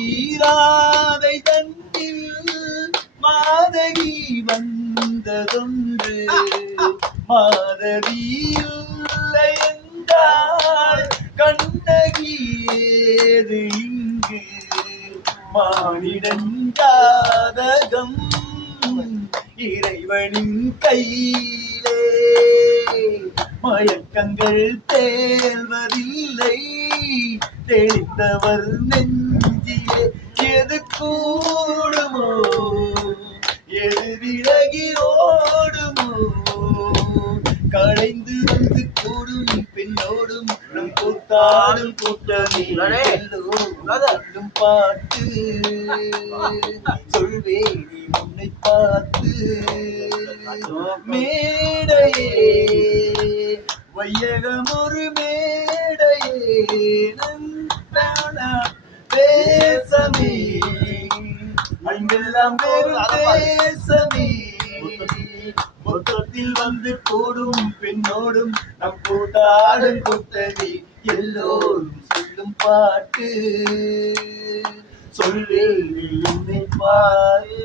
நீராதை தன்னில் மாதகி வந்ததொன்று மாதவி இல்லை என்றால் கண்ணகி ஏது இங்கு மானிடன் ஜாதகம் இறைவனின் கையிலே மயக்கங்கள் தேல்வதில்லை தெளிந்தவர் நெஞ்சிலே எது கூடுமோ எது விலகி ஓடுமோ களைந்து வந்து கூடும் பெண்ணோடும் நம் கூத்தாடும் கூட்டணும் பாட்டு சொல்வேணி உன்னை பார்த்து மேடையே வையகம் ஒரு மேடையே பேசமே அங்கெல்லாம் வெறும் தேசமே மொத்தத்தில் வந்து கூடும் பெண்ணோடும் நம் கூட்டாடும் கூட்டணி எல்லோரும் சொல்லும் பாட்டு சொல்வேன் என்னை பாரு